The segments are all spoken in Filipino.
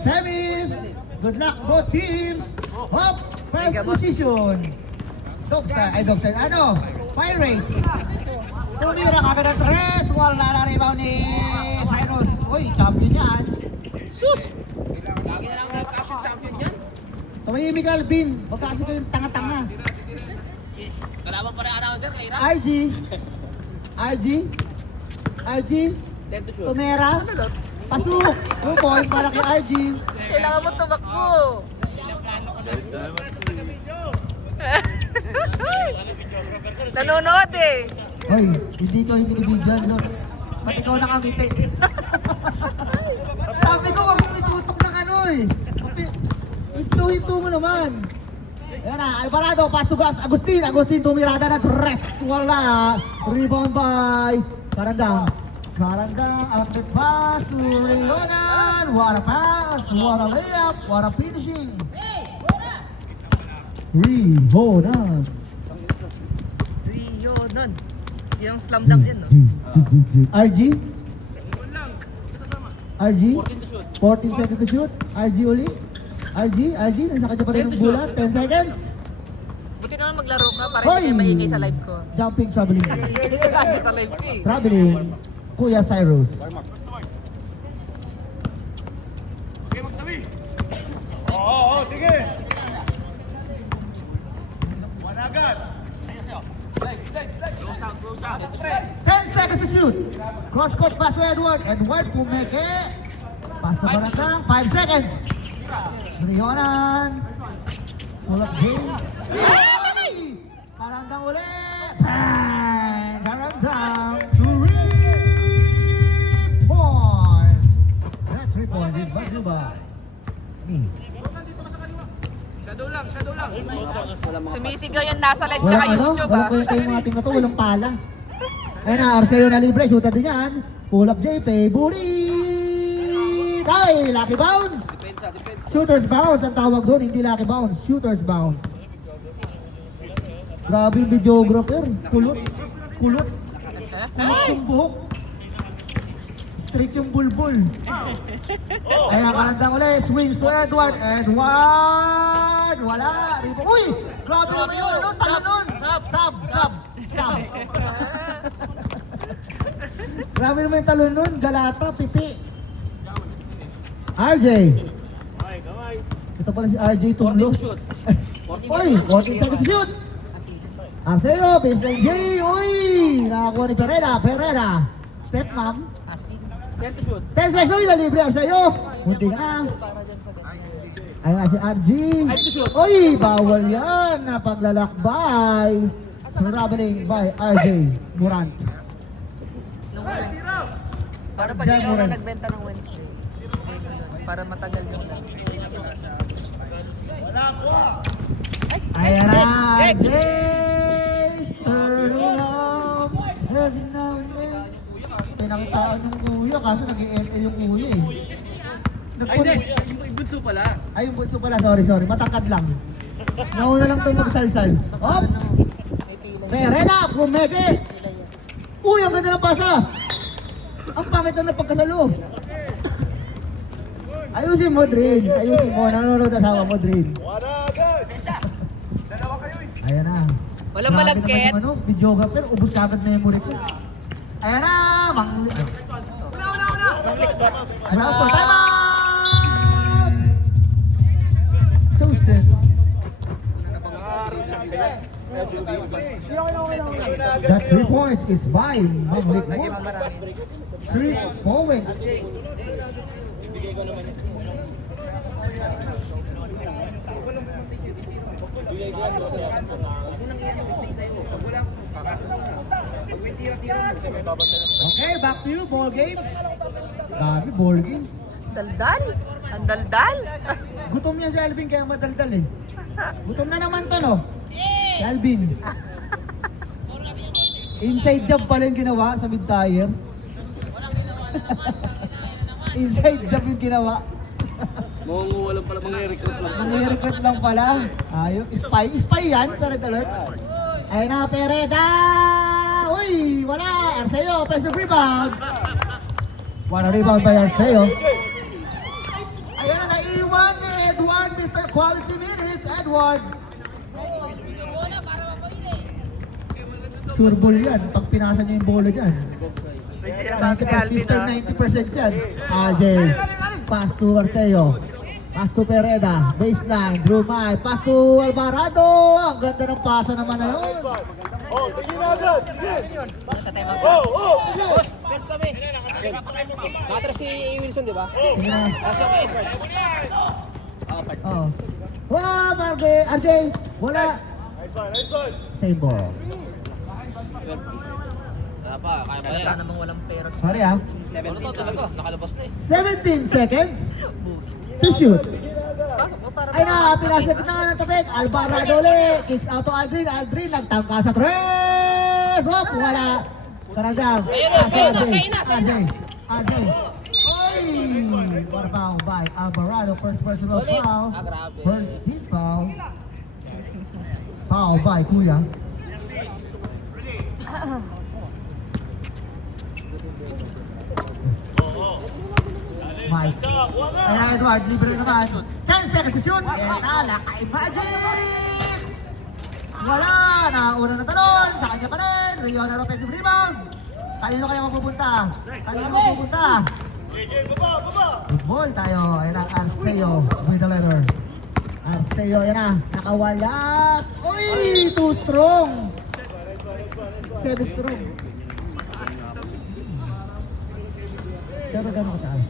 Semis, good luck both teams. Hop, first position. Dogside, ano? Pirates. Tumira kagad ang tres. Wala na rebound ni Cyrus. Uy, champion yan. Sus! Lagi na lang champion yan. Tumahimik Alvin. Baka kasi kayong tanga-tanga. Kalaban pa rin announcer kay Ira. RG, Tumira, pasok. 2 points para kay RG. Kailangan mo tumakbo. Nanonood eh. Hoy, hindi ko yung binibigyan, no? Ba't ikaw nakangiti? Sabi ko, wag mong itutok ng ano eh. Ito mo naman. Ayan na, Alvarado, pass to Agustin tumirada na tres. Wala. Rebound by Karandang, upset pass to Leonan. What a pass, what a layup, what a finishing. Rehonan. Riyonan. Yung slam dunk yun, no? RG, 14 seconds to shoot. RG uli. RG, nasa kanya pa rin ng bola. 10 seconds. Buti naman maglaro ka para Hoy! hindi kayo maingay sa live ko. Jumping, traveling. Lagi sa live ko eh. Traveling. Kuya Cyrus. Tige! 10 seconds to shoot. Cross court pass to Edward. Edward pumeke. Pass to Barasang. 5 seconds. Rionan. Pull up game. Karandang ulit. Bang! Karandang. 3 points. That 3 points is brought to you by me. Shadow lang. Sumisigaw yung nasa live Walang tsaka ano, YouTube walang ah. kwenta yung mga team na to, walang pala. Ayun na, Arceo na libre, shooter din yan. Pull up JP, bulit! Ay, lucky bounce! Shooter's bounce ang tawag doon, hindi lucky bounce, shooter's bounce. Grabe yung videographer, kulot yung buhok. Straight yung bulbul. Ayan, Karandang ulit, swings to Edward, wala! Uy! Grabe naman yung ano, talon! Sub! Grabe naman yung talon nun, galata, pipi. RJ! Ito pala si RJ Tumlos. Uy! 14 seconds shoot! Arceo, baseline J! Uy! Nakakuha ni Perera. Step ma'am. 10 seconds, uy! Nalibre Arceo! Munti na. Ayun na si RG. Uy! Bawal yan! Napaglalakbay. Traveling by RJ Morant. Nung para pag ikaw na nagbenta ng Wednesday. Para matagal yung lang. Ayan na! RJ! Turn it up! Every now and then. Pinakitaan yung kuya kaso nag-i-LL yung kuya eh. Yung bunso pala. Ay, yung bunso pala. Sorry. Matangkad lang. Nauna lang itong magsalsal. Hop! Perena! Pumeke! Uy, ang ganda ng pasa! Ang pangit na pagkasalo. Ayusin mo, Drin. Ayusin mo. Nanonood asawa mo, Drin. Ayan na. Walang Grabe malagkit. naman yung videographer, ubus kagad memory ko. Ayan na! Round for time out! Joseph. That 3 points is by Manglik Moon. 3 points. Okay, back to you, ball games. Dami, ball games. Daldal? Ang daldal? Gutom niya si Alvin kaya madaldal eh. Gutom na naman to, no? Si Alvin. Inside job pala yung ginawa sa mid-tire. Inside job yung ginawa. Walang pala mga recruit lang. Nangyareklat lang pala. Ayun, spy yan sa Red Alert. Ayun na, Pereda! Uy, wala! Arceo, offensive rebound! One rebound by Arceo. Ayun na, naman si Edward, Mr. Quality Minutes. Edward. Sure ball yan. Pag pinasa niya yung bola dyan. May sinasabi si Alvin Mr. ha. 90% yan. RJ. Pass to Arceo. Pass to Pereda. Baseline. Drew Mai. Pass to Alvarado. Ang ganda ng pasa naman na yun. Oh, tingin na agad. Tingin. Boss, fence kami. Nakatira si Wilson, di ba? Sige na. Kasi kay Edward. Oo. Wow, RJ. Wala. Nice one. Same ball. Wala pa, kaya pa Halata yan. namang walang pera. Sorry ah. Ano to talaga? Nakalabas na eh. 17 seconds Boost. to shoot. Pasok mo para Ay na, pinasipit na nga ng tabik. Alvarado ulit. Kicks out to Aldrin. Aldrin nagtangka sa tres. Hop, wala. Karagdag. RJ. Oy! What a foul by Alvarado. First personal Ulit. foul. Grabe. First team foul. Foul by Kuya. Mike. Kaya Edward, libre naman. 10 seconds to shoot. Kaya lakay Magic! Wala! Nauna na talon. Sa kanya pa rin. Riona Lopez yung rebound. Kanino kaya mapupunta? Good ball tayo. Ayan na, Arceo with the letter. Arceo, ayan na. Nakawala. Uy! Too strong. 7 strong. Pero gano'n kataas?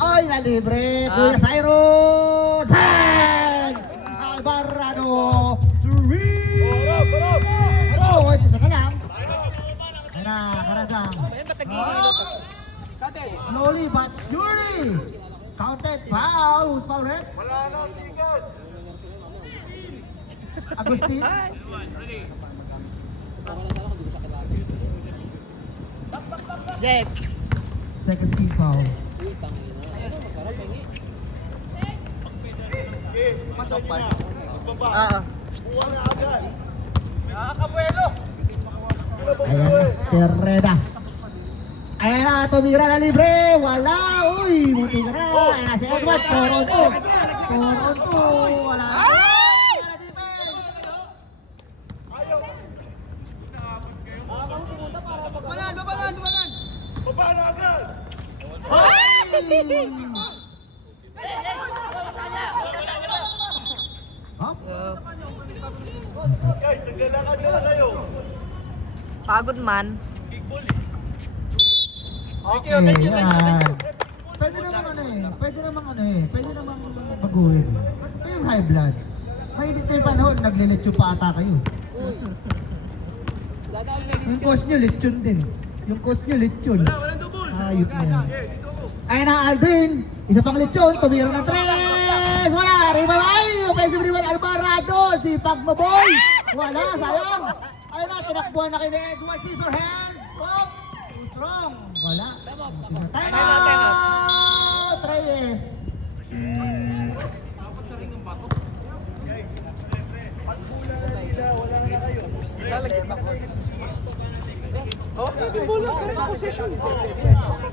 Ay, nalibre! Kuya Cyrus! Han! Alvarado! Three! Oh, isa ka lang. Ayan na, karadang. Slowly but surely! Counted foul! Who's foul rep? Wala na, single. Agustin? Jack. Second team foul. Pasok pa. Oo. Buwa na agad. Nakakabuelo. Ayan na, Pereda. Ayan na, tumira na libre. Wala, uy, muti ka na. Ayan na si Edward, Toronto. Wala. Wala defense. Babalan. Baba na agad. Huh? Guys, naglalakad na kayo. Pagod man. Okay, yan. Pwede namang baguhin. Ito yung high blood. Mainit na yung panahon, naglilitsyo pa ata kayo. Yung coach nyo, litsyon din. Walang double. Ayot na yan. Ayun na, Aldrin. Isa pang litsyon, tumira ng tres. Wala, rebound. Ay, offensive rebound, Alvarado. Sipag mo, boy. Wala, sayang. Ayun na, tinakbuhan na kayo ni Edward. Scissor hands. Oh, too strong. Wala. Time out. Reyes.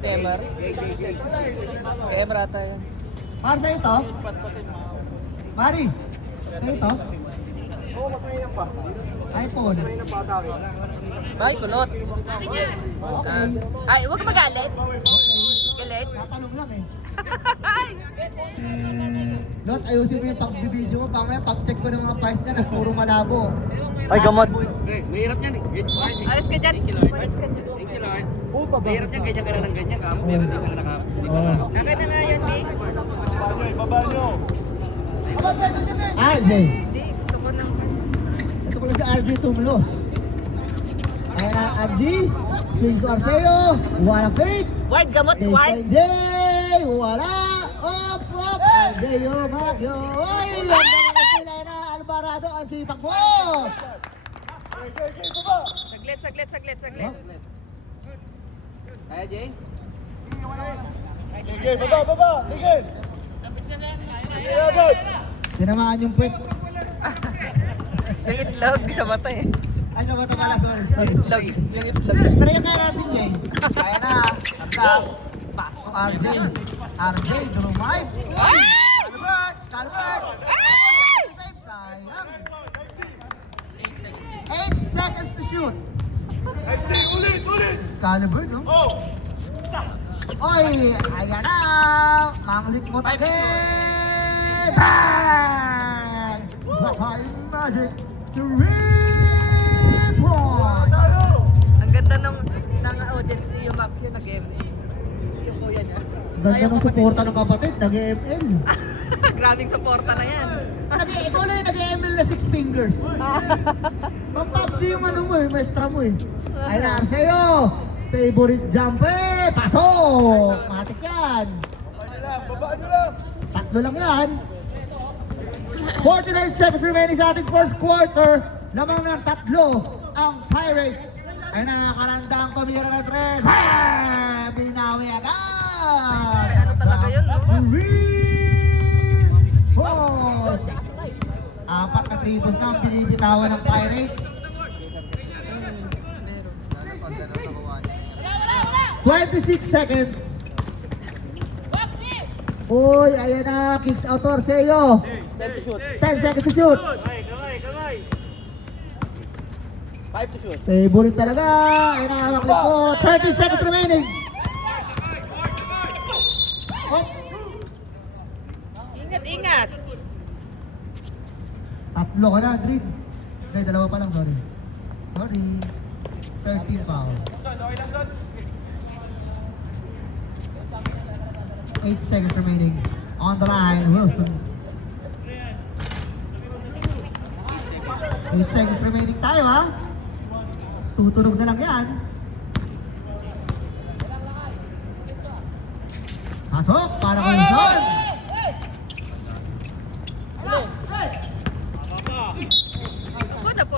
Kemer. Kemer ata yan. Para sa ito. Mari. Sa ito. iPhone. Ay, kulot. Okay. Ay, huwag ka magalit. Galit. Tatalog lang eh. Lot, ayusin mo yung pag-video mo. Pamaya, pag-check ko ng mga files niya na puro malabo. Ay, gamot. Mahirap yan eh. Ayos ka dyan. Ayos ka dyan. Thank you, Lord. Pupa ba? Mahirap yan, ganyan ka na ng ganyan. Kamo, meron din ka na Nakita na yan, Nick. Baba nyo. RJ. Hindi, gusto ko nang... Ito pala si RJ Tumlos. Ayan na, RJ. Swings to Arceo. Wala fake. Ward, gamot, Ward. Baseline J. Wala. Off. RJ Magyo. Oy! Ang ganda na sila na Alvarado. Ang sipak mo. Saglit. Kaya, Jay? Sige, baba. Tigil. Tigil agad. Tinamaan yung puwet. Yung itlog sa mata eh. Ay, sa mata pala. Sorry. Itlog. Yung itlog. Try nga natin, Jay. Kaya na. Tagdag. Pass to RJ. RJ, Drumay. Scalbert. Save, sayang. 8 seconds to shoot. Nice day, ulit! Scalbert, no? Oh! Oy, ayan na. Manglit mo again. Bang! Bye, Magic. 3 points. Tayo! Ang ganda ng audience ni Yumak yun, nag-ML. Yung kuya niya. Ganda ng suporta ng kapatid, nag-ML. Grabing suporta na yan. Ikaw lang yung nag-ML na 6 fingers. Pang PUBG yung ano mo, yung maestra mo eh. Ay na, sa'yo. Favorite jump eh. Pasok! Matik yan. Babaan nyo lang! Tatlo lang yan. 49 seconds remaining sa ating first quarter. Lamang ng tatlo ang Pirates. Ay nakakaranda ang tumira na trend. Binawi agad. Ano talaga yun, no? Boss! Apat na triples na ang binibitawan ng Pirates. 26 seconds. Uy, ayan na. Kicks out or sa'yo. 10 to shoot. 10 seconds to shoot. 5 to shoot. Favorite talaga. Ayan na, maklik po. 13 seconds remaining. Oh, Ingat! tatlo ka na, Dream. Hindi, dalawa pa lang, sorry. Sorry. 13 foul. 8 seconds remaining. On the line, Wilson. 8 seconds remaining tayo, ha? Tutunog na lang yan. Pasok para kay Wilson. Good na po.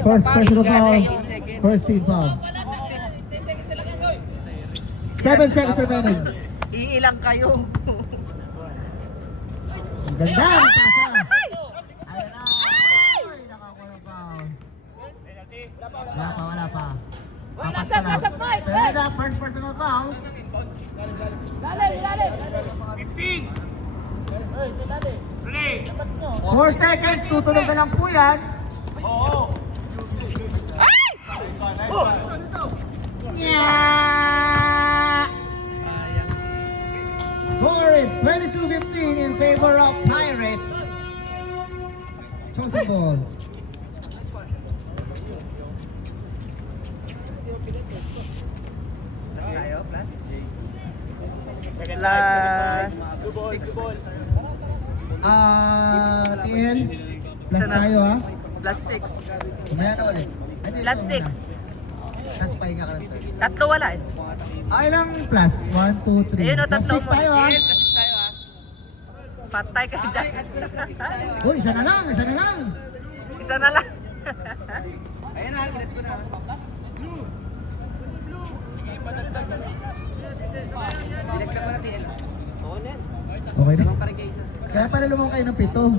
First personal foul. First team foul. 7 seconds remaining. Iilang kayo. Ganda ang pasa. Ayan na. Ay, nakakuha ng foul. Wala pa. Apat ka lang. Pero na, first personal foul. 4 seconds, tutunog na lang po yan. Oo! Yeah! Score is 22-15 in favor of Pirates. Chosen ball. Plus tayo, plus? Plus 6. TL, plus Isa na. tayo ha. Plus 6. Kumaya na ulit. Plus 6. Plus pahinga ka lang tayo. Tatlo wala eh. Ay lang plus. 1, 2, 3. Ayun o, Plus tatlo 6 mo. tayo ha. Ayun, plus 6 tayo ah. Patay ka dyan. Oh, isa na lang, isa na lang. Isa na lang. Ayan na, let's go na. Plus. Dinagdag mo natin. Oo na. Okay na. Pa rin kayo isa. Kaya pala lumang kayo ng 7.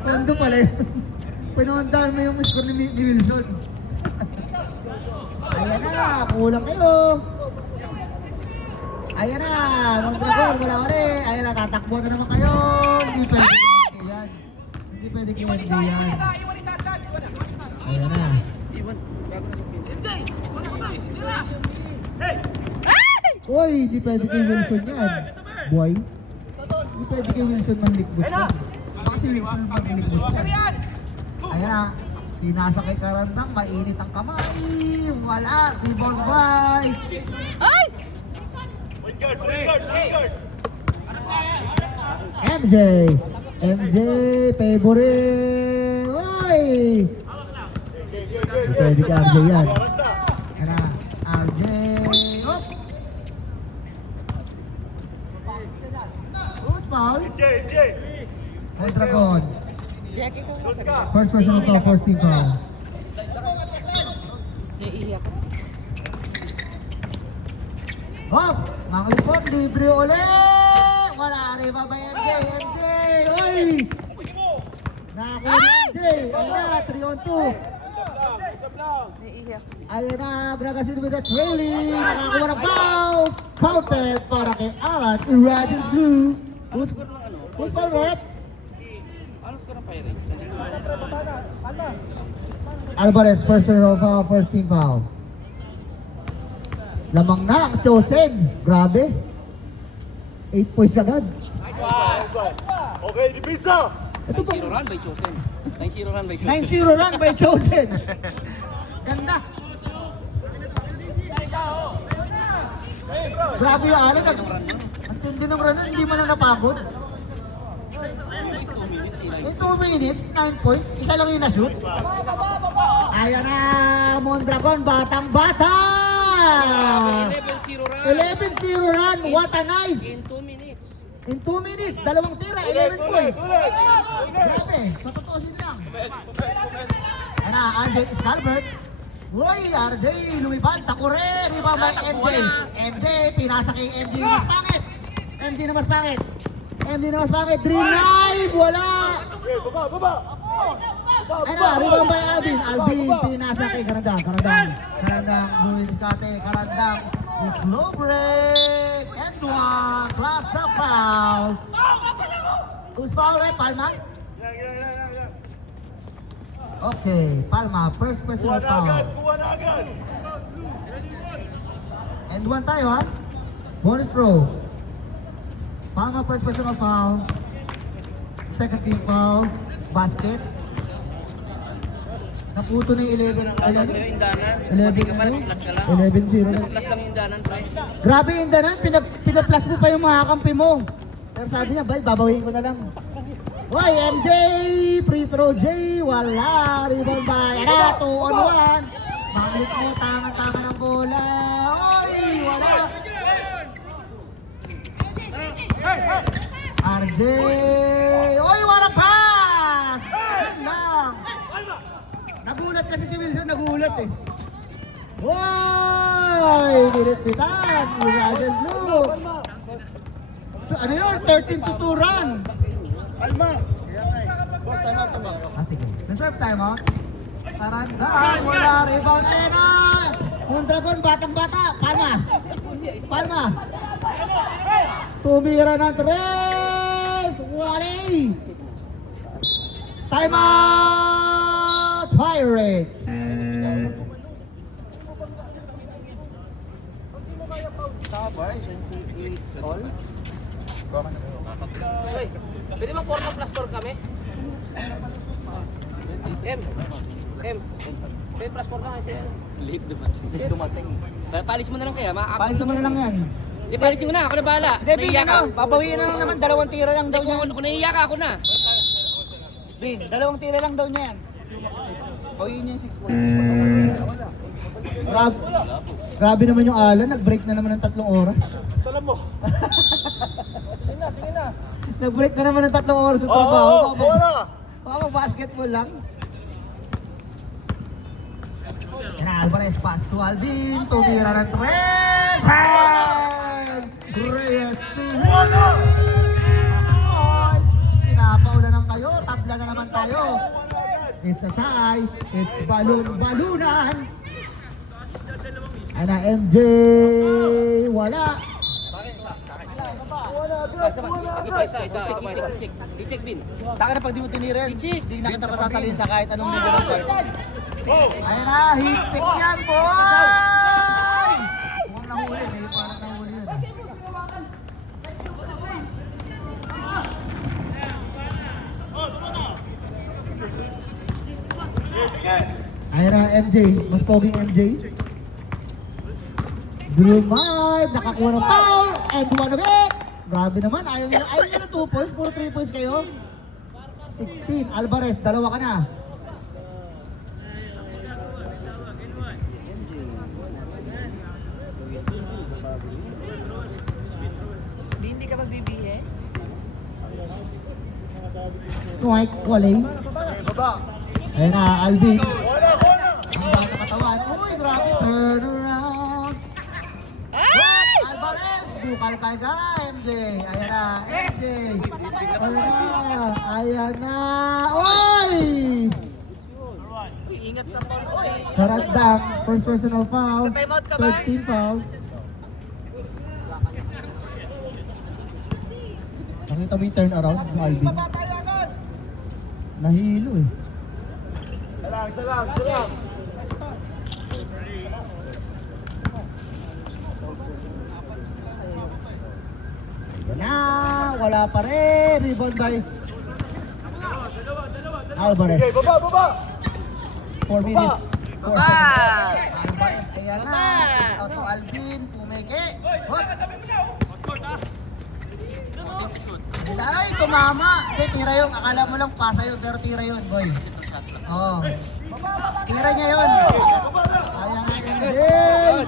Pondo pala yun. Pinundahan mo yung score ni Wilson. Ayan na, kulang kayo. Ayan na, Mondragon, wala ka rin. Ayan na, tatakbo na naman kayo. Hindi pwede kayo yan. Hindi pwede kayo yan. Ayan na. Uy, hindi pwede kay Wilson yan. Boy. Hindi pwede kay Wilson manlikbot yan. Kasi Wilson manlikbot yan. Ayan na. Pinasa kay Karandang, mainit ang kamay. Wala, rebound by. Ay! Point guard! Point guard! Point guard! MJ. MJ, favorite. Uy! Hindi pwede kay RJ yan. Basta! Ayan na. RJ. Hop! Who's foul? MJ! Mondragon. Close ka! First person to, first team foul. Iiyak. Hop! Mga lipot, libre ulit! Wala rin ba ba MJ? MJ! Uy! Nakakuha ni MJ! Ayan na, 3 on 2. Naiiyak. Ayan na, Bragasin with the trailing. Nakakuha ng foul. Counted para kay Alan. Irradiance Blue. Who's foul, rep? Alvarez, first foul, first team foul. Lamang na ang Chosen. Grabe. 8 points agad. Okay, di pizza! Ito ba? 9-0 run by Chosen. 9-0 run by Chosen. 9-0 run by Chosen. Ganda. Grabe yung Alan. Ang tindi ng run, hindi man lang napagod. In 2 minutes, 9 points. Isa lang yung na-shoot. Ayan na, Mondragon, batang-bata! 11-0 run. 11-0 run, what a nice! In 2 minutes. In 2 minutes, dalawang tira, 11 points. Grabe, sa totoosin lang. Ayan na, RJ Scalbert. Uy, RJ, lumipad, takure, rebound by MJ. MJ, pinasa kay MJ na mas pangit. MJ na mas pangit. MJ na mas pangit, dream live, wala. Okay, baba! Ayan na, rebound by Alvin. Alvin, pinasa kay Karandang. Karandang, Luis Cate, Karandang. Slow break. And one, clap sa foul. Who's foul, right? Palma? Yan. Okay, Palma, first personal foul. Kuha na agad! And one tayo, ha? Bonus throw. Palma, first personal foul. Second team foul. Basket. Naputo na yung 11. Sa'yo yung danan. 11 Hindi ka pa, plus ka lang. 11-0 na. Plus lang yung danan, pre. Grabe yung danan, pinaplas mo pa yung mga kampi mo. Pero sabi niya, bay, babawiin ko na lang. Uy, MJ! Free throw J! Wala! Rebound by, 2 on 1. Manglit mo, tama-tama ng bola. Uy, wala! RJ! Uy, wala pass! Yan lang! Nagulat kasi si Wilson, nagulat eh. Uy! Binit-bitan! Irradiance Blue! So, ano yun? 13-2 run! Alma! Boss, time out. Sige. Reserve time out. Tarandaan! Wala! Rebound! Ayan na! Mondragon, batang-bata! Palma! Tumira ng 3! Wali! Time out! Pirates! Tabay, 28 all. Uy, pwede bang 4 plus 4 kami? Pwede plus 4 lang siya. Late dumating. Palis mo na lang kaya, Palisin mo na lang yan. Hindi, palisin mo na, ako na bahala. Hindi, Naiiyak ka. babawiin na lang naman. 2 tira lang daw niya. Kung naiiyak ka, ako na. Bin, 2 tira lang daw niya yan. Bawiin niya yung 6 points. Grabe naman yung Alan, nag-break na naman ng 3 oras. Talam mo! Tingin na! Nag-break na naman ng 3 oras sa trabaho. Kuha na! Baka basketball lang. Yan na, Alvarez, pass to Alvin. Tumira ng 3. Bang! Reyes to Kuha Oy! Pinapaulan kayo. Tabla na naman tayo. It's a tie. It's balon-balunan. Ana, MJ. Wala. Isa. I-check, Bin. Taka na pag di mo tinirin. Hindi na kita pasasalin sa kahit anong liga ng part. Oh! Ayan na, hit check yan, boy! Mukhang nahuli, may parang nahuli yan. Ayan na, MJ. Mas poging MJ. Blue Vibe, nakakuha ng foul, and one of it. Grabe naman, ayaw nyo ng 2 points, puro 3 points kayo. 16, Alvarez, 2 ka na. Hindi ka magbibihis? Dwight Wally. Baba! Ayan na, Alvin. Kuha na! Ang bata katawan. Uy, grabe, turn around. Alvarez, bukal ka, MJ. Ayan na, MJ. Ayan na, ayan na. Uy! Ingat sa ball. Oy! Karandang, first personal foul. Timeout ka ba? 13 foul. Nakita mo yung turn around ng Alvin? Nahilo eh. Salang. Yan na, wala pa rin. Rebound by Alvarez. Okay, baba. 4 minutes. Baba! Alvarez, ayan na. Out to Alvin, pumeke. Hop! Ay, tumama. Hindi, tira yun. Akala mo lang pasa yun, pero tira yun, boy. Oo. Tira niya yun. Ayan na, Alvin.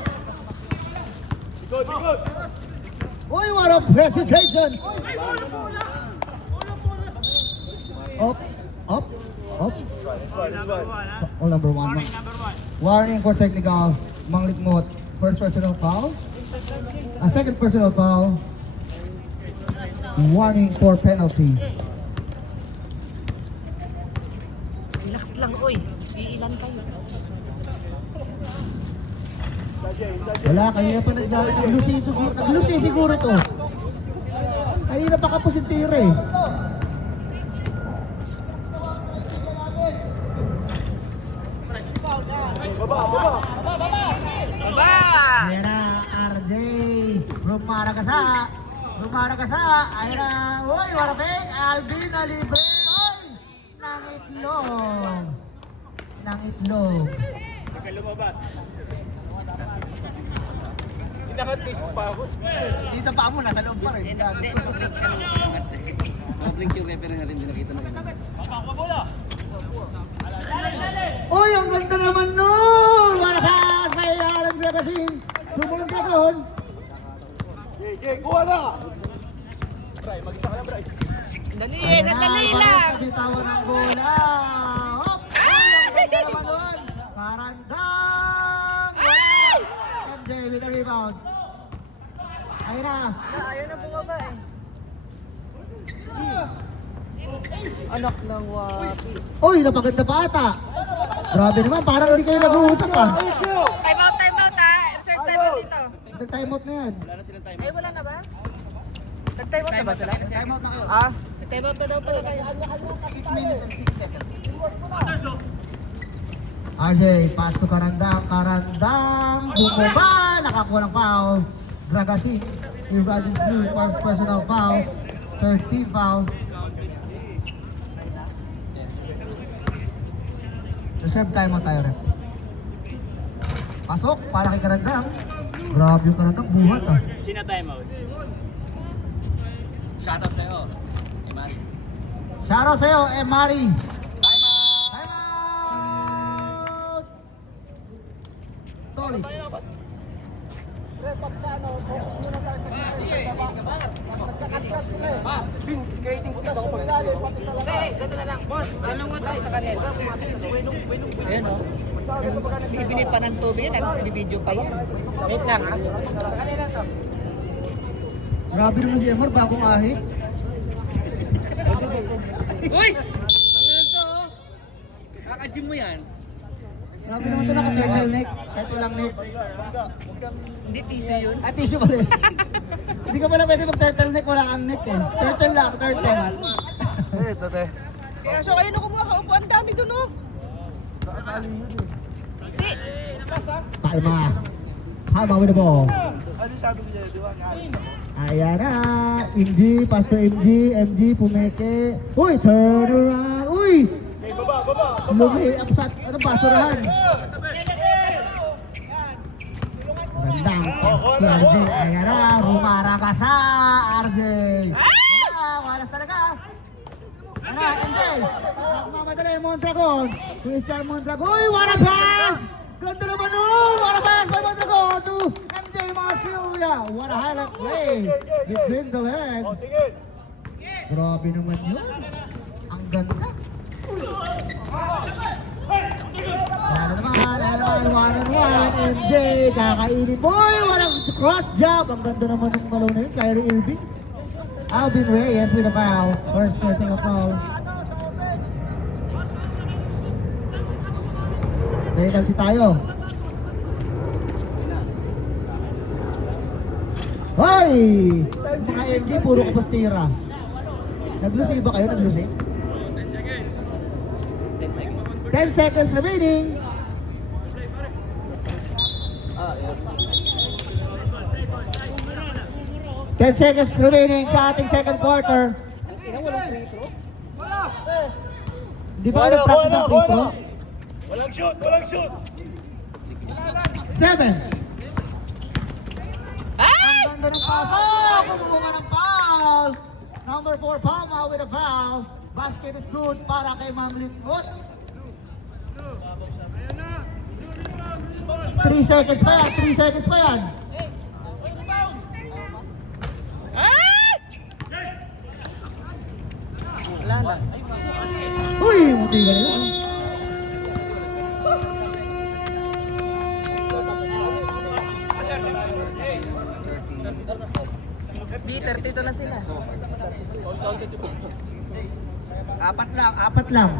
Good. Uy, what a presentation! Up. This one. Oh, number one. Warning for technical. Manglikmot. First personal foul. A second personal foul. Warning for penalty. Relax lang, oy. Iilan kayo. Wala, kanina pa naglusi siguro to. Kanina pa kapos yung tira eh. Baba. Baba! Ayan na, RJ. Rumaragasa. Ayan na. Uy, warapik. Alvin na libre. Uy! Nang itlog. Naka-taste pa ako. Isa pa mo, nasa loob pa rin. Public yung referee natin dinakita na ganun. Uy, ang ganda naman nun! Malakas! May Alan Bregasin! Sumunod ka doon! Jay, kuha na! Dali, Ayan na, nadali Alvarez lang! sa bitawan ng bola! Hop! Ang ganda naman nun! Karandang! MJ with a rebound. Ayun na! Ayaw na bumaba eh. Anak ng wapi. Uy, napaganda pa ata! Grabe naman, parang hindi kayo nag-uusap ah! Timeout ha. Insert timeout dito. Nag-timeout na yan. Ay, wala na ba? Nag-timeout na ba sila? Timeout na kayo. Ah? Nag-timeout na daw pala kayo. 6 minutes and 6 seconds. RJ, pass to Karandang. Bumaba! Nakakuha ng foul. Dragasin. Irradiant Blue, first personal foul. 13 foul. Reserve time mo tayo rin. Pasok, para kay Karandang. Grabe yung Karandang, buhat ah. Sino timeout? Shoutout sa'yo. Kay Mari. Shoutout sa'yo, Mari. Time out! Solid. Creating space ako pag ganito na lang. Boss, dalawang mo tayo sa kanila. Ayan o. Bibili pa ng tubig, nagbibideo pa yan. Wait lang ha. Grabe naman si Emar, bagong ahit. Uy! Ano to? Kaka-gym mo yan. Grabe naman ito, naka-turtleneck. Ito lang neck. Hindi tissue yun. Ah, tissue pala yun. Hindi ka pala pwede mag-turtleneck, wala kang neck eh. Turtle lang, turtle. Kaya so kayo na kumuha ka upo, ang dami dun oh. Hindi. Palma. Palma with the ball. Ano sabi ko niya, di ba? Ayan na. MG, pass to MG, pumeke. Uy, turn around. Uy! Jay, baba. Lumi, upsat. Ano ba, surahan? Gandang pass to RJ. Ayan na, rumaraga sa RJ. Walas talaga. Ano, MJ? Mamadali, Mondragon. Christian Mondragon. Uy, what a pass! Ganda naman nun! What a pass by Mondragon to MJ Marcilia. What a highlight play between the legs. Tingin. Grabe naman yun. Ang ganda. Ayan naman, 1-on-1. MJ, kakainin. Boy, walang cross job. Ang ganda naman ng balaw na yun. Kyrie Irving. Alvin Reyes with a foul. First personal foul. Penalty tayo. Hoy! Mga MD, puro kapastira. Naglusi ba kayo? Naglusi? 10 seconds remaining. Ah, yun. 10 seconds remaining sa ating second quarter. Ang ina, walang free throw. Di ba kayo practice ng free throw? Walang shoot, walang shoot. 7. Ang ganda ng pasok! Kumuha ng foul! Number 4, Palma with a foul. Basket is good para kay Ma'am Litmut. 3 seconds pa yan, 3 seconds pa yan. Wala na. Uy, muti ka na. Di, 32 na sila. Apat lang.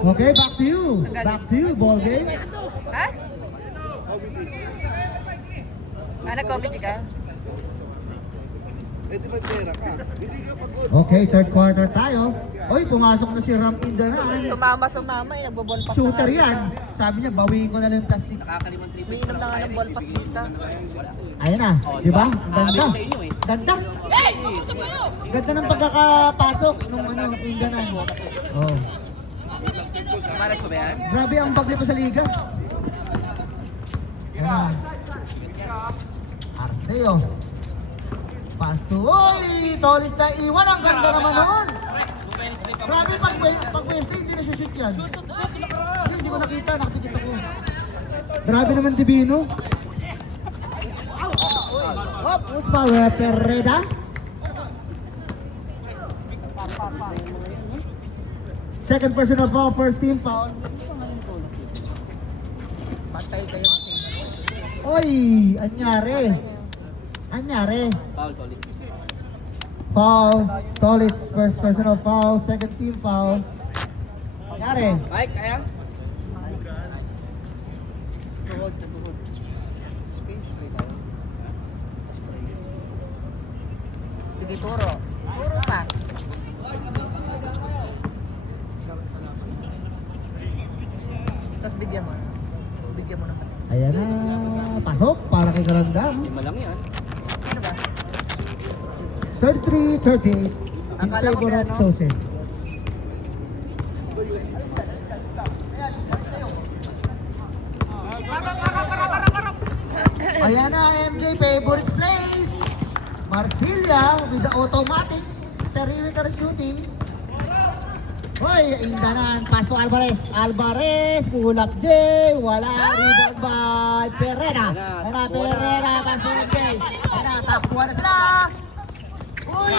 Okay, back to you. Back to you, ball game. Ha? Nag-comedy ka? Pwede mag-pera ka. Hindi ka pagod. Okay, third quarter tayo. Oy, pumasok na si Ram Inda na. Sumama eh. Nagboball pass Shooter na nga. yan. Sabi niya, bawiin ko na lang yung plastic. Umiinom na nga ng ball pass dito. Ayan na, di ba? Ang ganda. Ganda. Ganda ng pagkakapasok nung ano, Inda na. Oh. Malas ko ba yan? Grabe ang bagli pa sa liga. Ayan na. Arceo. Pass to, oy! Tolis na iwan, ang ganda naman nun! Grabe, pag Wednesday, hindi na shoot yan. Hindi ko nakita, nakapikit ako. Grabe naman, Divino. Hop, power, Perreda. Second personal foul, first team foul. Patay kayo kasi. Oy, anyari. Anyari. Foul, solid. Foul, Tolis, first personal foul, second team foul. Anyari. Mike, kaya? Sige, turo. Turo pa. Tapos bigyan mo. Tapos bigyan mo naman. Ayan na, pasok para kay Garandam. Lima lang yan. Ano ba? 33-38 in Akala ko favor of ano? Tosin. Ayan na, MJ, favorite place. Marsilia with the automatic perimeter shooting. Hoy, indanan, paso Alvarez. Alvarez, pull up J, wala, rebound by Perrera. Ayan na, Perrera, paso MJ. Ayan na, top 2 na sila. Uy!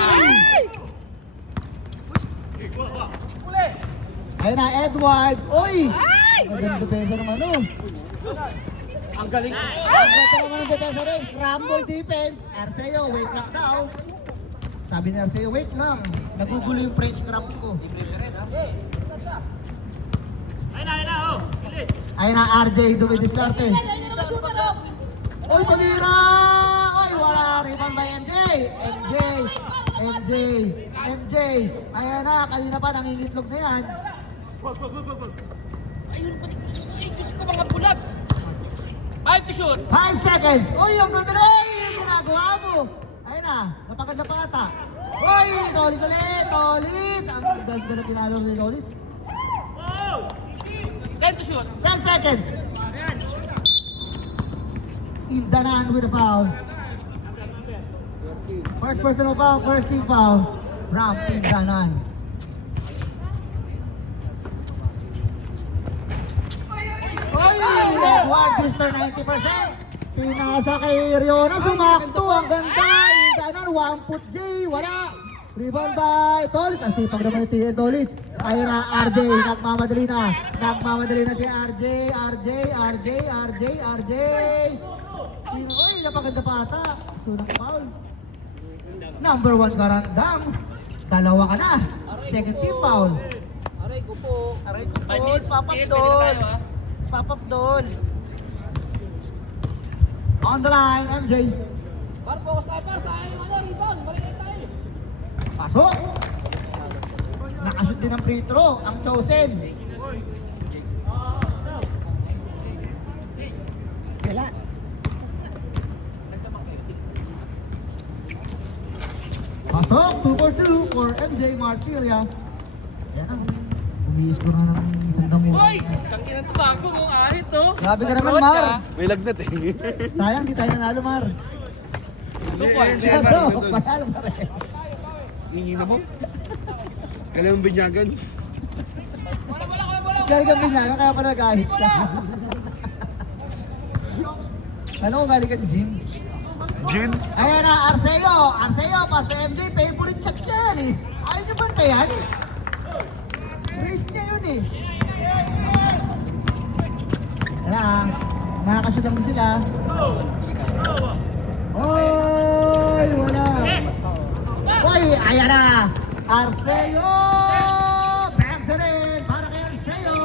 Ayan na, Edward. Uy! Magandang depensa naman, no? Ang galing. Ang ganda naman ng depensa rin. Rumble defense. Arceo, wait lang daw. Sabi ni Arceo, wait lang. Nagugulo yung French craft ko. Ayun na, RJ, dumidiskarte. Uy, tumira! Uy, wala. Rebound by MJ. MJ. Ayan na, kanina pa nangingitlog na yan. Ayun pa. Ay, Diyos ko mga bulag. 5 to shoot. 5 seconds. Uy, ang ganda na. Uy, yung ginagawa mo. Ayun na, napaganda pa ata. Uy, Tolit ulit, Tolit. Ang ganda na tinalo ni Tolit. 10 to shoot. 10 seconds. Indanan with a foul. First personal foul, first team foul. Ram Indanan. Oy! Edward, Mr. 90%. Pinasa kay Riona, sumakto. Ang ganda. Indanan, 1 foot J. Wala. Rebound by Tolit. Ang sipag naman yung TL Tolit. Ayun na, RJ. Nagmamadali na. Nagmamadali na si RJ. RJ. Uy, napaganda pa ata. Sunang foul. Number 1 Garandang. Dalawa ka na. Second team foul. Aray ko po. Aray ko doon, papap doon. On the line, MJ. Par, focus tayo par sa yung rebound. Balik tayo. Pasok. Nakashoot din ng free throw. Ang chosen. Wala. Pasok, super 2 for MJ Marcilia. Yan ang umiiskor na ng isang damo. Tangkinan sa bago mo, ahit to. Grabe ka naman, Mar. May lagnat eh. Sayang, di tayo nanalo, Mar. Hindi, Pasok, panalo pa rin. Hingina mo. Kailangan binyagan. Galing kang binyagan, kaya pala kahit siya. Ano kung galing ka gym? Gin? Ayan na, Arceo, pass to MJ, favorite shot niya yan eh. Ayaw niyo ba ito yan? Race niya yun eh. Tara ah, makakashoot lang din sila. Oy, wala. Oy, ayan na, Arceo! Bangs na rin, para kay Arceo.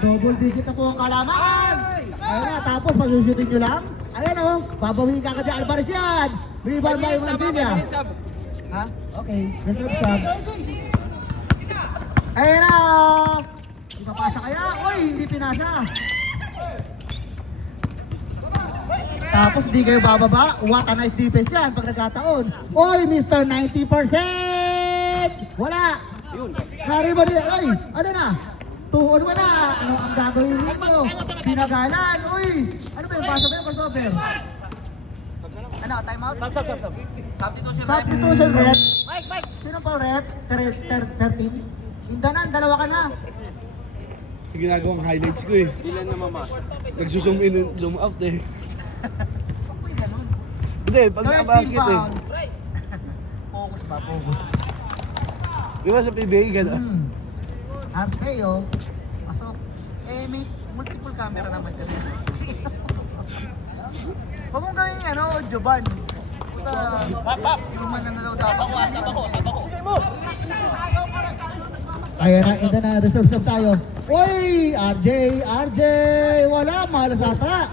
Double digit na po ang kalamangan. Ayan na, tapos pag-shootin nyo lang. Ayan o, babawiin ka kay Alvarez yan. Rebound by Marcilia. Ha? Okay, reserve sub. Ayan na! Ipapasa kaya? Uy, hindi pinasa. Tapos hindi kayo bababa. What a nice defense yan pag nagkataon. Uy, Mr. 90%! Wala! Kari ba niya? Ay, ano na? 2-on mo na! Ano ang gagawin nito? Pinagalan! Uy! Ano ba yung paso ba yung crossover? Ano, time out? Sab. Substitution rep. Mike. Sino pa rep? 13? Indanan, dalawa ka na. Ginagawang highlights ko eh. Ilan na mama? Nagsusum in and zoom out eh. Uy, ganun. Hindi, pag 13 nakabasket eh. pound. Focus ba, focus. Di ba sa PBA gano'n? Arceo. Pasok. Eh, may multiple camera naman kasi. Huwag mong gawin Joban. Puta, human na daw dapat. Ayan na, ito na, reserve sub tayo. Uy! RJ! Wala, malas ata.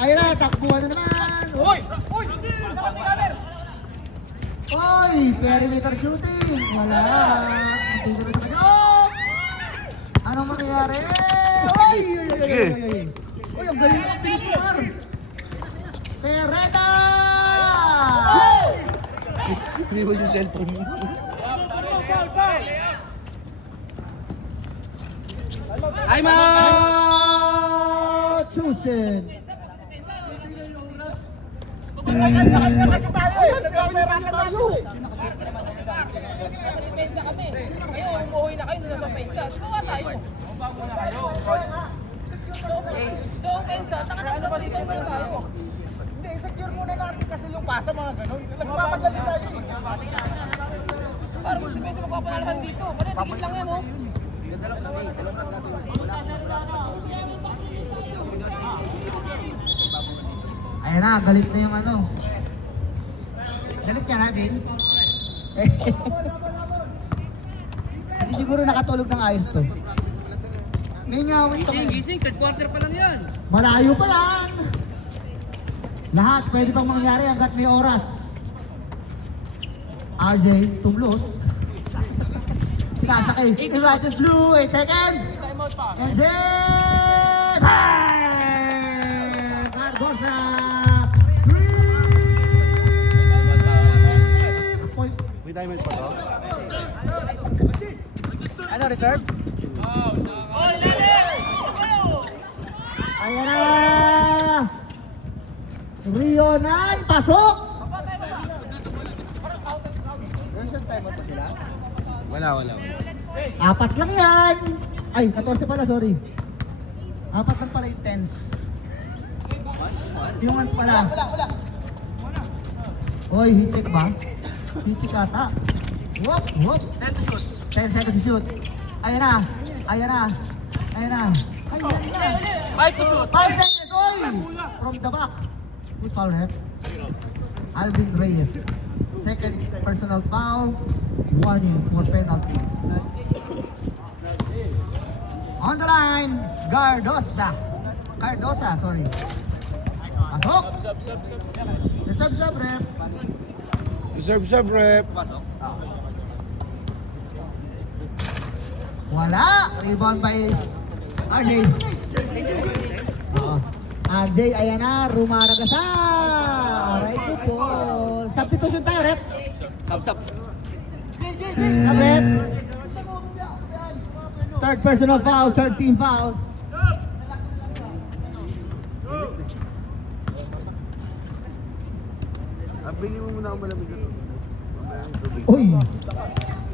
Ayan na, takbuhan na naman. Uy! Uy! Perimeter shooting. Wala. Hindi ko na sa kanya. Oh! Anong mangyayari? Uy! Sige. Uy, ang galing ng pinipar. Pereda! Hindi mo yung cellphone mo. Time out! Chosen. Nasa depensa kami. Ngayon, umuwi na kayo, nasa pensa. Sumawa tayo. So, pensa, tayo. Hindi, secure muna natin kasi yung pasa mga ganun. Nagpapadali tayo. Parang si Benzo magpapanalahan dito. Tikit lang yan, oh. Ayan na, galit na yung ano. Galit ka na, Bin? Hindi siguro nakatulog ng ayos to. May ngawin to. Gising, third quarter pa lang yan. Malayo pa yan. Lahat pwede pang mangyari hanggat may oras. RJ, tumlos. Sasakay. Emirates Blue, 8 seconds. MJ! Bang! Cargosa! May timer pa to? Ano, reserve? Ayan na! Rionan, pasok! Wala. Apat lang yan! Ay, 14 pala, sorry. Apat lang pala yung tens. Yung ones pala. Oy, hit check ba? Hit check ata. Whoop, whoop. 10 seconds to shoot. Ayan na. Ayan na. Ayan na. Ayan na. 5 to shoot. 5 seconds. Oy! From the back. Who's foul, ref? Alvin Reyes. Second personal foul. Warning for penalty. On the line, Cardosa, sorry. Pasok. Sub, ref. Sub, rep. Wala. Rebound by RJ. RJ, ayan na. Rumaragasa. Right to ball. Substitution tayo, ref. Sub. Sub, ref. Third personal foul, third team foul. Abili mo muna ako malamig ito. Uy.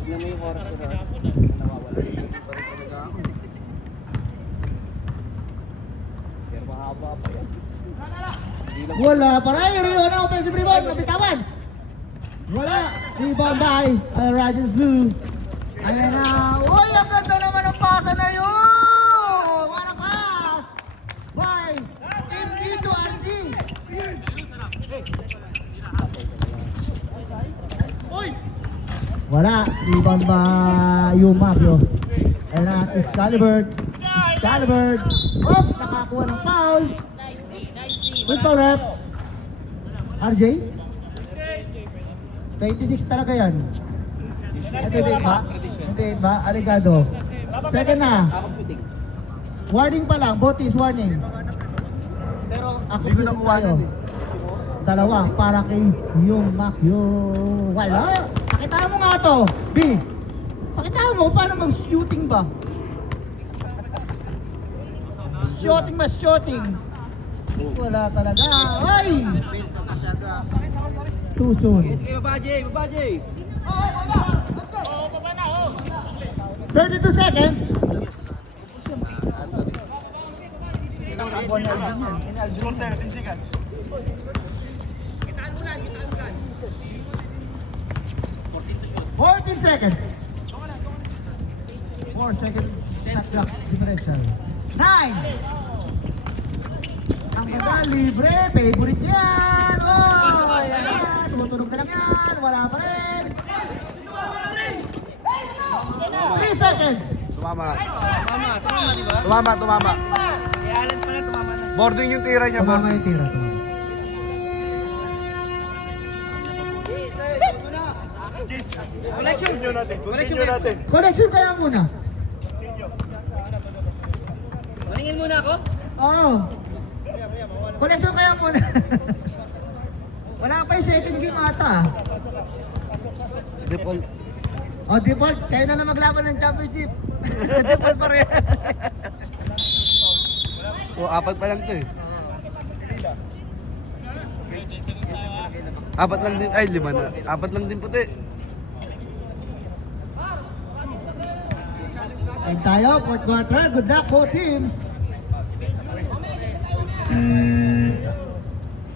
Tignan mo yung oras ko na nawawala. Pero mahaba pa yan. Wala pa rin. Rio na offensive rebound. Nabitawan. Wala. Rebound by Rogers Blue. Ayan na. Uy, ang ganda naman ang pasa na yun. What a pass. By MG to RG. Wala. Rebound by Yumabio. Ayan na. Excalibur. Oh, nakakuha ng foul. Good foul, ref. RJ? 26 talaga yan. Ito din ba? Hindi ba? Aligado. Second na. Warning pa lang. Both is warning. Pero ako Hindi ko nakuha yan eh. Dalawa para kay yung Macchio. Wala. Pakita mo nga to. B. Pakita mo paano mag-shooting ba? Shooting. Wala talaga. Ay! Too soon. Sige, babajay. 32 seconds. Seconds. 4 seconds shot clock differential. 9. Ang ganda, libre, favorite yan. Oh, yan. Tumutunog ka lang yan. Wala pa rin. 3 seconds. Tumama, di ba? tumama. Kaya Alan pala tumama na. Boarding yung tira niya, Tumama boarding. yung tira. Connection kaya muna. Maningin muna ako? Oo. Connection kaya muna. Wala pa yung second game ata. Default. O default, kayo na lang maglaban ng championship. Default parehas. Apat pa lang to eh. Apat lang din, ay 5 na. Apat lang din puti. And tayo, fourth quarter. Good luck both teams.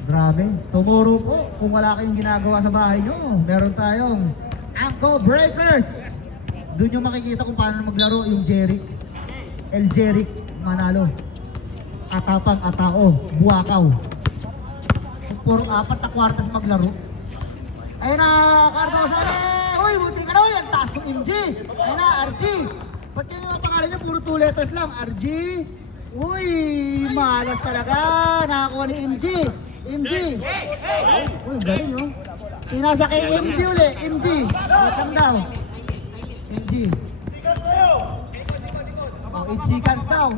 Grabe. Tomorrow po, kung wala kayong ginagawa sa bahay nyo, meron tayong Ankle Breakers. Doon yung makikita kung paano maglaro yung Jeric. El Jeric Manalo. Atapang Atao. Buakaw. Puro 4 na kwartas maglaro. Ayun na, Cardosa na. Uy, buti ka na. Uy, ang taas ng MG. Ayun na, RG. Ba't yung mga pangalan niya, puro 2 letters lang. RG. Uy, malas talaga. Nakakuha ni MG. MG. Uy, galing oh. Pinasa kay MG uli. MG. Batang daw. MG. Oh, 8 seconds daw.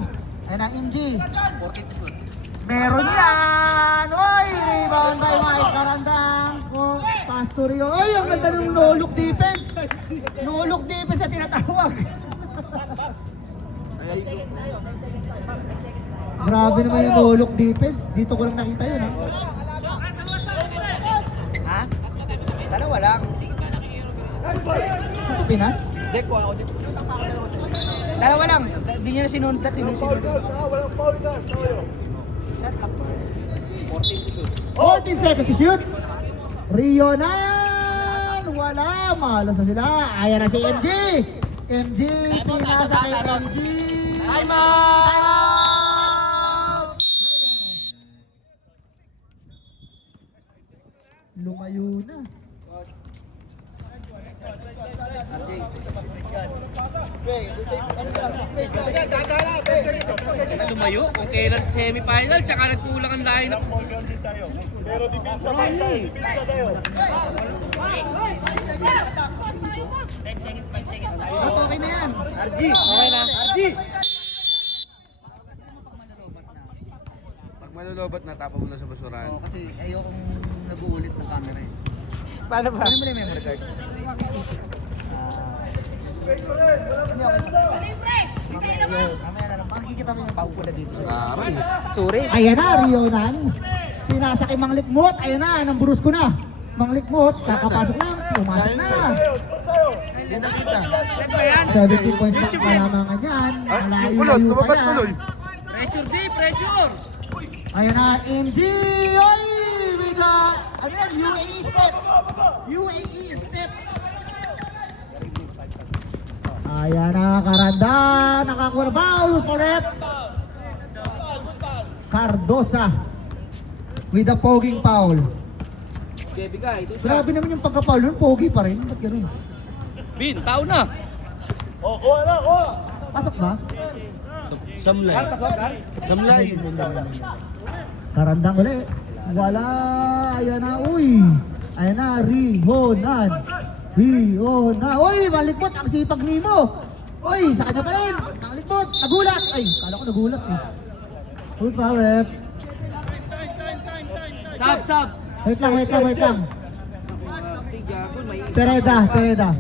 Ayun na, MG. Meron yan! Uy! Rebound by Mike Karandang. Oh, Pastorio. Uy, ang ganda ng no-look defense. No-look defense na tinatawag. Grabe naman yung no-look defense. Dito ko lang nakita yun, ha? Ha? Dalawa lang. Ito Pinas? Dalawa lang. Hindi nyo na sinundat. 14 seconds to shoot. Rio na yan. wala. Malas na sila. Ayan na si MG. MG, pinasa kay MG. Time out! Time out! Lumayo na. Lumayo, kung kailan semi-final, tsaka nagkulang ang line up. Okay na yan. Okay na. Pag malulobat na, tapa mo na sa basurahan. Kasi ayokong nag-uulit ng camera eh. Paano ba? Ano mo na yung memory card? Hindi ako. Mamaya na lang, makikita mo yung paupo na dito. Aray. Sorry. Ayan na, Rionan. Pinasa kay Mang Likmot. Ayan na, nang burus ko na. Mang Likmot, kakapasok lang. Pumasok na. Hindi nakita. 17 points ang kalamangan yan. Ay, Malayo-layo yung kulot, pa lumabas yan. tuloy. Pressure, di, pressure! Ayan na, MG! Oy! With the, ano yan, UAE step! UAE step! Ayan na, Karanda! Nakakuha na foul! Correct! Cardosa with the pogging foul. Baby guy, ito siya. Grabe naman yung pagka-foul nun, pogi pa rin. Ba't ganun? Bin, tao na! Pasok ba? Samlay. Kan, pasok, kan? Samlay. Karandang ulit. Wala. Ayan na. Uy. Ayan na. Rihonan. Rihonan. Uy, malikpot. Ang sipag ni mo. Uy, sa kanya pa rin. Malikpot. Nagulat. Ay, kala ko nagulat eh. Uy pa, rep. Sab! Wait lang, wait lang, wait lang. Tigagon, may Pereda, Pereda.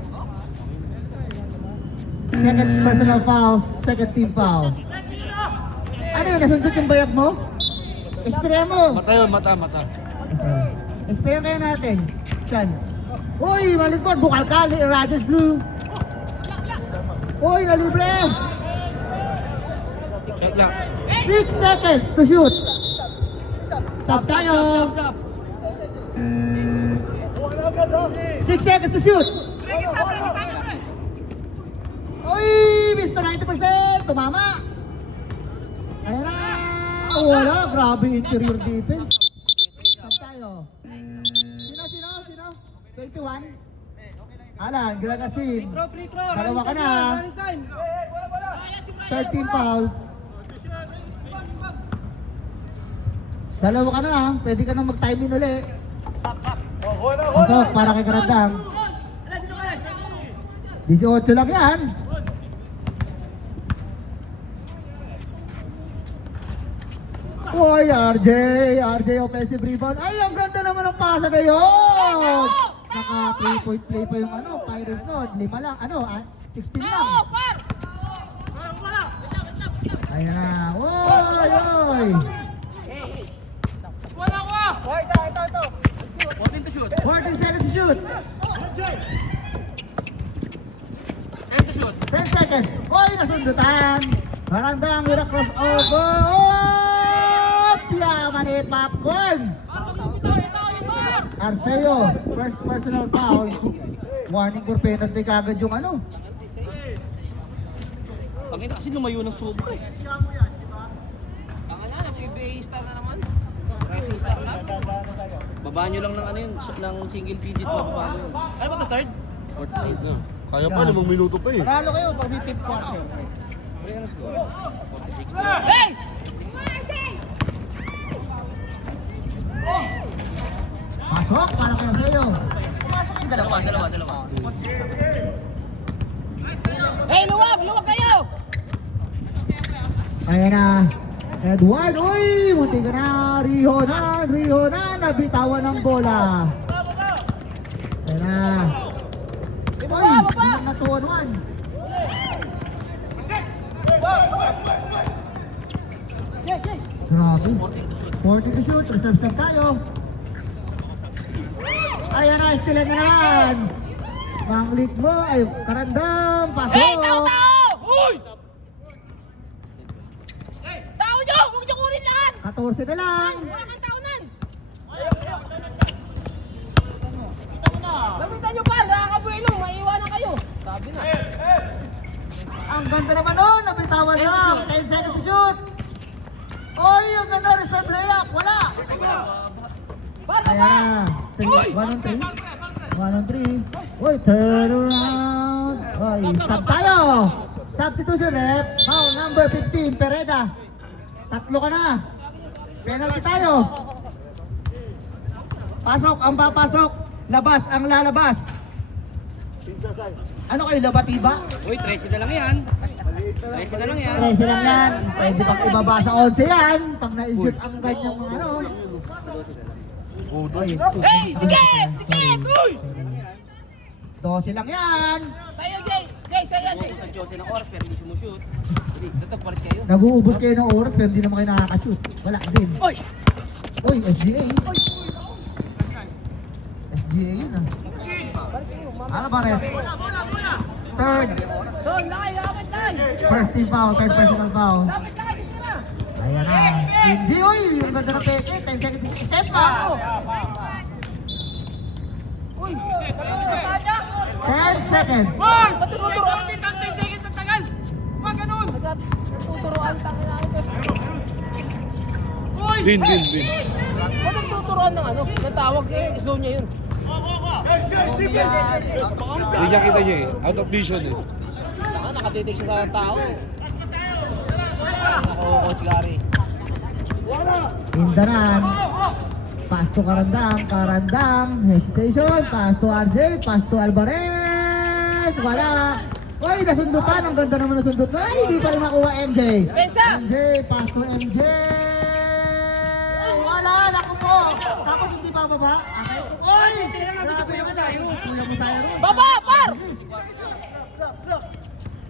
Second personal foul, second team foul. Ano yun, nasundot yung bayag mo? Espera mo. Mata yun, mata. Espera kayo natin. Saan? Uy, malikpot. Bukal ka, Rogers Blue. Uy, nalibre. Shot lang. 6 seconds to shoot. Stop tayo. Sab! 6 seconds to shoot. Uy, Mr. 90%. Tumama. Ayan na. Wala, grabe interior defense. Stop tayo. Sino? 21? Alan, Gragasin. Dalawa ka na. 13 foul. Dalawa ka na. Pwede ka nang mag-time in uli. Pasok para kay Karandang. 18 lang yan. Uy, RJ offensive rebound. Ay, ang ganda naman ang pasa ngayon. Naka 3-point play pa yung Pirates noon. 5 lang, 16 lang. Ayan na. Uy. 14 to shoot. 14 seconds to shoot. 10 to shoot. 10 seconds. Uy, nasundutan. Karandang with a crossover. Yaman ni Popcorn. Arceo, first personal foul. Warning for penalty kagad yung Pangina kasi lumayo ng sobra eh. Pangina, PBA star na naman. Rising star na. Baba nyo lang ng single digit na baba nyo. Ano ba ito, third? Fourth line. Kaya pa, namang minuto pa eh. Panalo kayo pag may fifth quarter. 46. Hey! Pasok para kay Arceo. Pasok yung dalawa. Hey, luwag kayo! Ayan na. Edward, uy! Munti ka na. Rihonan. Nabitawan ng bola. Ayan na. Uy! Hindi na 2-on-1. Grabe. 40 to shoot. Reserve set tayo. Ayan na. Stilan na naman. Manglik mo. Ay, Karandang. Pasok. Hey, tao! Uy! Tao nyo! Huwag nyo kunin lahat! 14 na lang. Wala kang tao nan! Lamitan nyo pa! Ang ganda naman nun, nabitawan lang. 10 seconds to shoot. Oy, ang ganda reserve layup. Wala. Ayan na. 1 on 3. 1 on 3. Uy, turn around. Uy, sub tayo. Substitution rep. Foul number 15, Pereda. Tatlo ka na. Penalty tayo. Pasok ang papasok. Labas ang lalabas. Ano kayo, labatiba? Uy, 13 na lang yan. 13 na lang yan. 13 lang yan. Pwede pang ibaba sa 11 yan. Pag na-shoot ang ganyang mga ano. Oy, Hey! Dikit! Dikit! Uy! 12 lang yan. Sa'yo, Jay! Jay, sa'yo, Jay! Sa Jose ng oras pero hindi sumushoot. Hindi, tatagpalit kayo. Nag-uubos kayo ng oras pero hindi naman kayo nakakashoot. Wala din. Uy! Uy, SGA. SGA yun ah. Ano ba rin? Third. Doon, lakay, lakay, lakay! First team foul. Third personal foul. Lapit, lakay, dito na! Ayan na. CG, uy. Yung ganda ng peke. 10 seconds. Step pa. Uy! 10 seconds. Hoy! Ba't tinuturoan? 10 seconds na tagal! Huwag ganun! Nagtuturoan, tangin na ito. Win. Ba't nagtuturoan ng ano? Natawag eh, zone niya yun. Hindi niya kita niya eh. Out of vision eh. Nakatitig siya sa tao. Ako, Coach Gary. Indanan. Pass to Karandang. Hesitation. Pass to RJ. Pass to Alvarez. Wala. Uy, nasundutan. Ang ganda naman nasundot. Ay, hindi pa rin makuha MJ. Pensa! MJ, pass to MJ. Wala, naku po. Tapos hindi pa baba. Okay. Uy! Grabe naman tayo. Kulang mo sa'yo. Baba, par!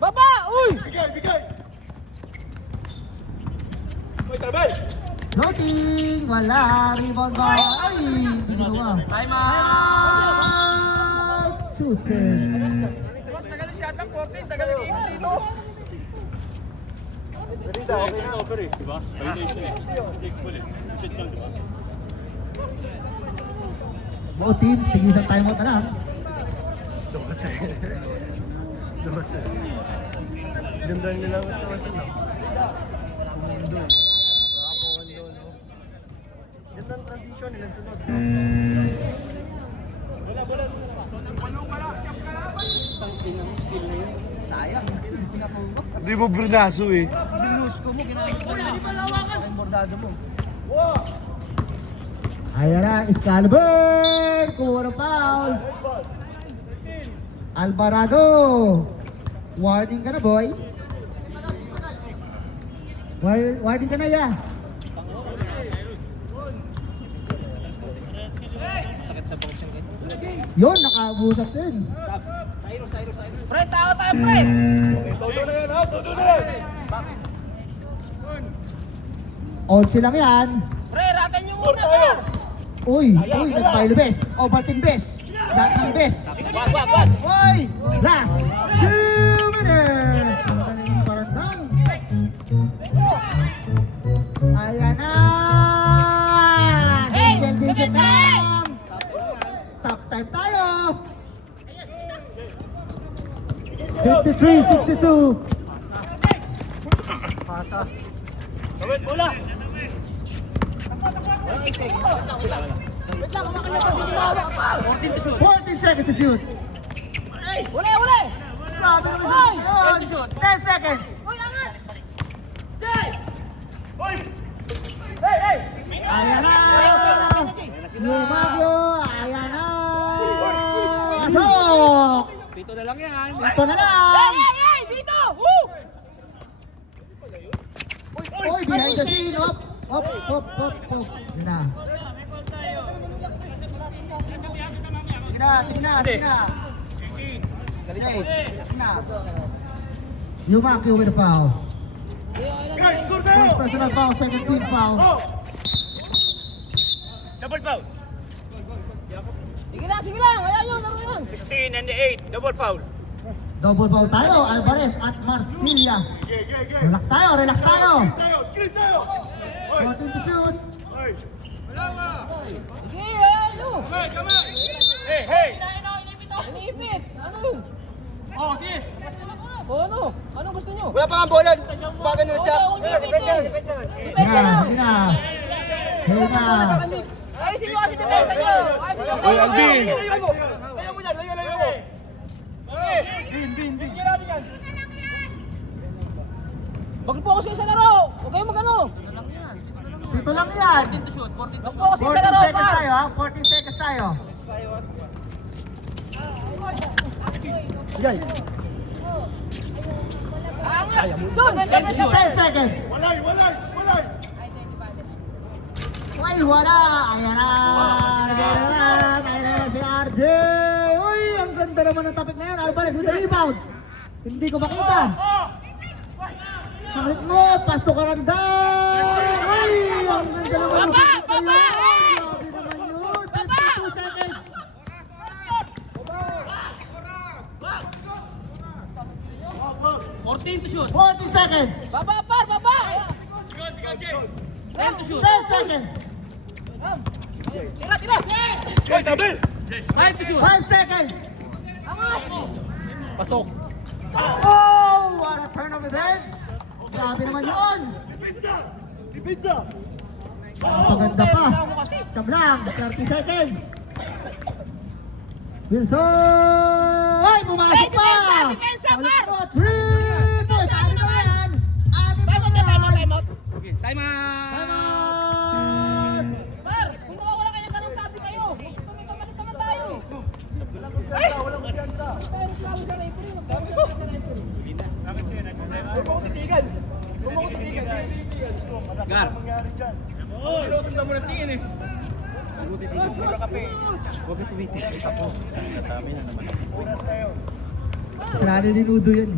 Baba! Uy! Floating. Wala. Rebound ba? Ay, hindi ginawa. Time out! Suses. Both teams, tigisang timeout na lang. Ganda nila ang tawasan na. Ganda ang transition nila sunod. Sayang, hindi na po. Hindi mo brunaso eh. Binus ko mo, ginagawa ang bordado mo. Ayan na, Excalibur! Kumuha ng foul. Alvarado! Warning ka na, boy. Warning ka na, ya. Sakit sa box yung Yun, nakabusap din. Pre, tao tayo, pre! Onsi lang yan. Pre, raten nyo muna, par! Uy, nag-file best. Ovaltine best. Dating best. Uy, last 2 minutes. Ang galing ng Karandang. Ayan na. Hey, Digil Defensa! lang. Stop time tayo. 63-62. Pasa. 14 seconds to shoot. Uli, uli! Grabe naman Hoy! shoot. 10 seconds. Uy, angat! Jay! Ayan na. Lumagyo. Ayan na. Pasok. Pito na lang yan. Ito na Hey, lang. hey, hey! Dito! Woo! Oy, behind the scene. Up. Yun na. Sige na. Sige na. Yumaki with a foul. First personal foul, second team foul. Sige lang! Ayan yun, laro yun! 16 and 8, double foul. Double foul tayo, Alvarez at Marsilia. Relax tayo. 14 to shoot. Sige, ayan yun! Hey, hey! Iniipit! Ano yun? Oh, sige. Wala pa nga bola. Bagan ulit siya. Depensa. Sige na. Sige na. Ayusin mo kasi depensa nyo! Ayusin nyo! Oy, Alvin! Mag-focus kayo sa laro! Huwag kayong mag-ano! Dito lang yan. 14 to shoot, 14 to shoot. Mag-focus kayo 14 sa laro, seconds pa! tayo ha. 14 seconds tayo. Son! 10 to shoot. 10 seconds. Ay, wala. Ayan na. Ayan na si RJ. Uy, ang ganda naman ng topic na yan. Alvarez with the rebound. Hindi ko makita. Sakit mo. Pasto ka randa. Uy, ang ganda naman ng topic na yun. Grabe naman yun. 52 seconds. to shoot. 40 seconds. Baba, par! Baba! 10 to shoot. 10 seconds. Tira, tira! 5 to shoot. 5 seconds. Pasok. Oh, what a turn of events. Grabe naman yun. Maganda pa. Sablang, 30 seconds. Wilson! Ay, pumasok pa! Depensa, Ulit par! mo, 3 points. Ano na yan? Ano na yan? Time out. Time out! Par! Kung mawawala kayo ng tanong sabi kayo! Tumikapalit naman tayo! Gar. Sarado din Udo yan.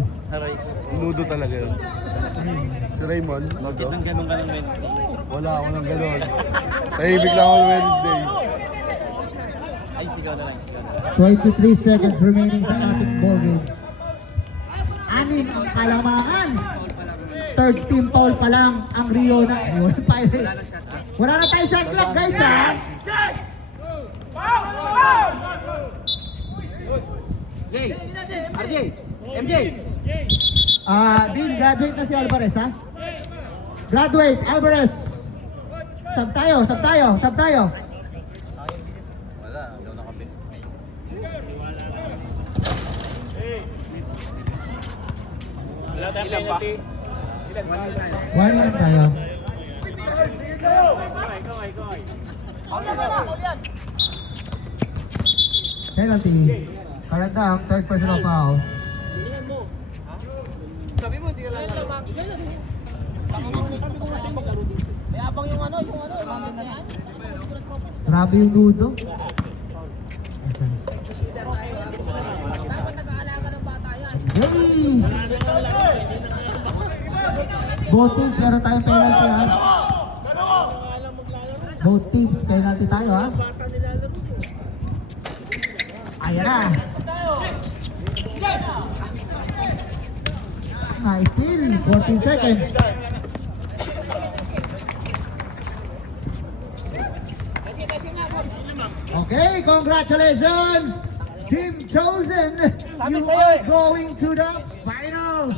Nudo talaga yun. Si Raymond, Nudo. Nang ganun ka ng Wednesday. Wala ako ng gano'n. Tahimik lang ako ng Wednesday. Ay, sigaw na lang, sigaw na lang. 23 seconds remaining sa ating ball game. Anim ang kalamangan. Third team foul pa lang ang Rio na. Pirates. Wala na tayo shot clock guys ha. Jay! RJ! MJ! Bin, graduate na si Alvarez ha. Graduate, Alvarez. Sub tayo, sub tayo, sub tayo. Wala, daw nakabit. Ilan ba? One lang tayo. Penalty. Karandang, third personal foul. May abang yung ano, yung yan. Grabe yung nudo. Dapat nag-aalaga ng bata yan. Hey! Both teams, meron tayong penalty ha. Both teams, penalty tayo ha. Ayan na. Nice steal. 14 seconds. Okay, congratulations! Team chosen! You are going to the finals!